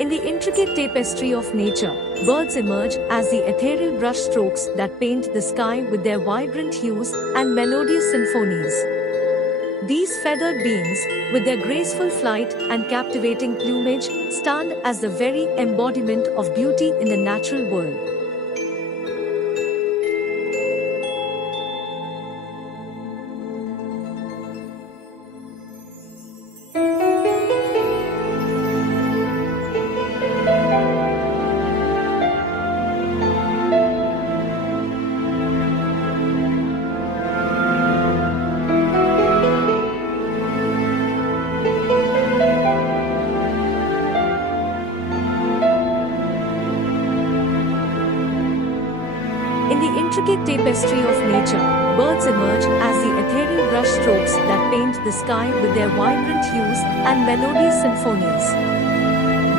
In the intricate tapestry of nature, birds emerge as the ethereal brushstrokes that paint the sky with their vibrant hues and melodious symphonies. These feathered beings, with their graceful flight and captivating plumage, stand as the very embodiment of beauty in the natural world. In the intricate tapestry of nature, birds emerge as the ethereal brushstrokes that paint the sky with their vibrant hues and melodious symphonies.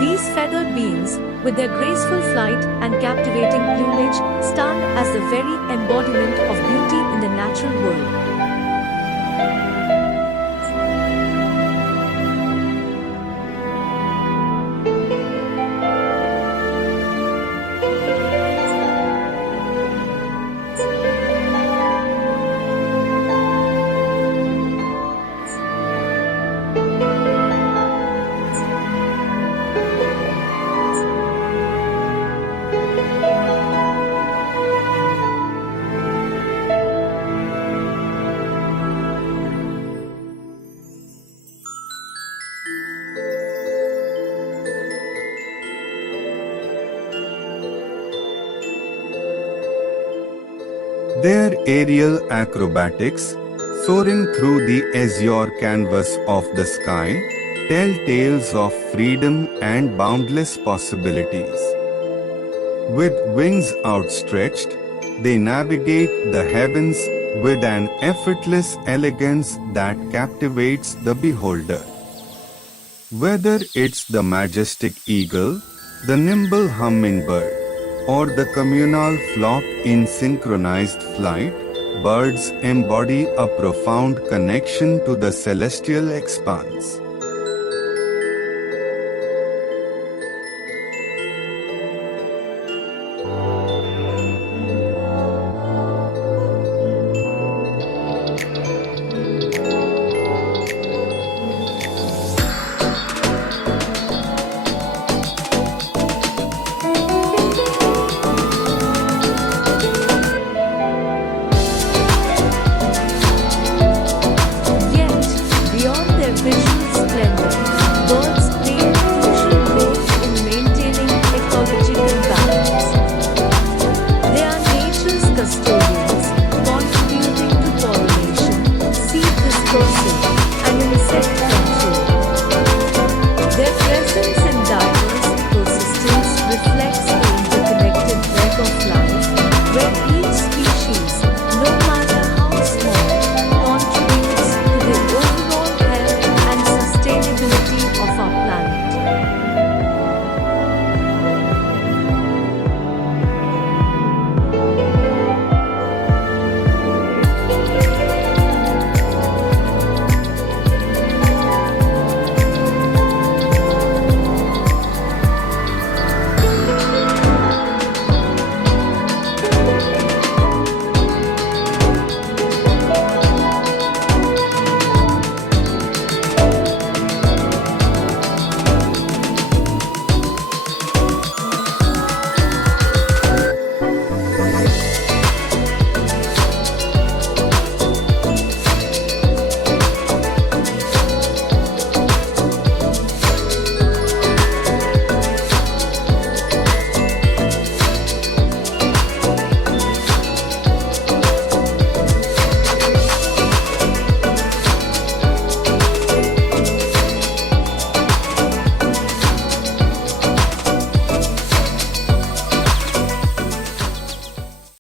These feathered beings, with their graceful flight and captivating plumage, stand as the very embodiment of beauty in the natural world. Their aerial acrobatics, soaring through the azure canvas of the sky, tell tales of freedom and boundless possibilities. With wings outstretched, they navigate the heavens with an effortless elegance that captivates the beholder. Whether it's the majestic eagle, the nimble hummingbird, or the communal flock in synchronized flight, birds embody a profound connection to the celestial expanse.